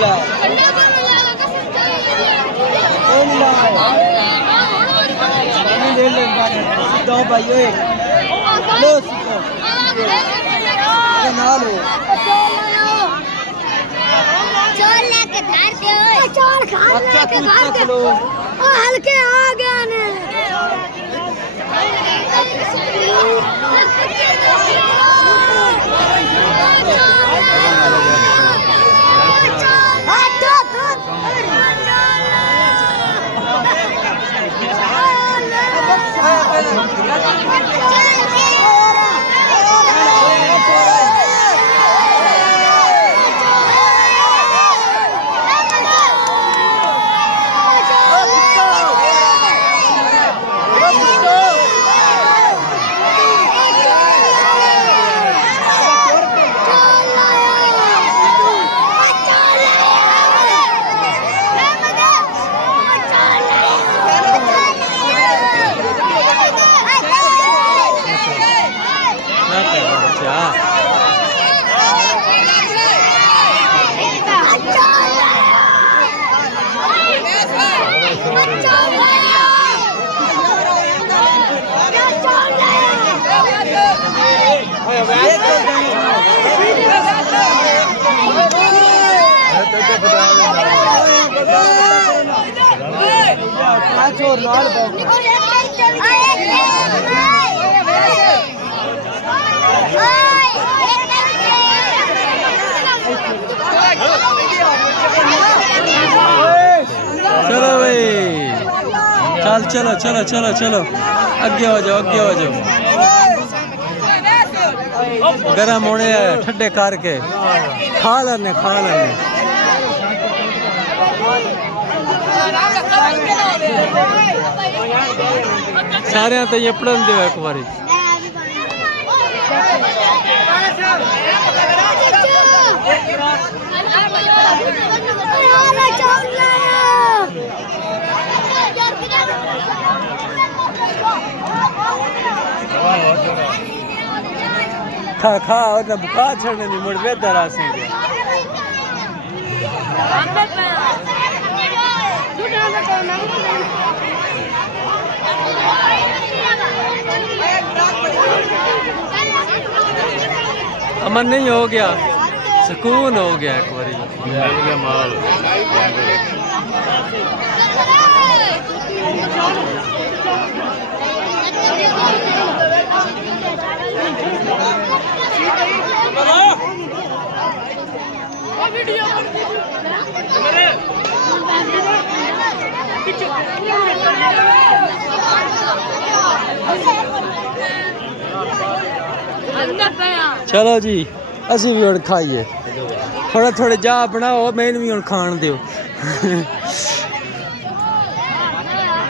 ला दो भाई ओए लो सीखो ना लो चोर लेके धार दे ओए चोर खा लेके धार दे ओ हल्के आ गया ने चलो भाई चल चलो चलो चलो चलो अगे हो जाओ गरम होने ठंडे करके खा लेने सारे तो ये पढ़न दो एक बारी खा खा और ना बुका छड़ने नहीं मुड़ वे दरा से अमन नहीं हो गया सुकून हो गया एक बारी माल चलो जी असी भी हुण खाइए थोड़ा थोड़ा जा बनाओ मैनू भी हुण खाण दिओ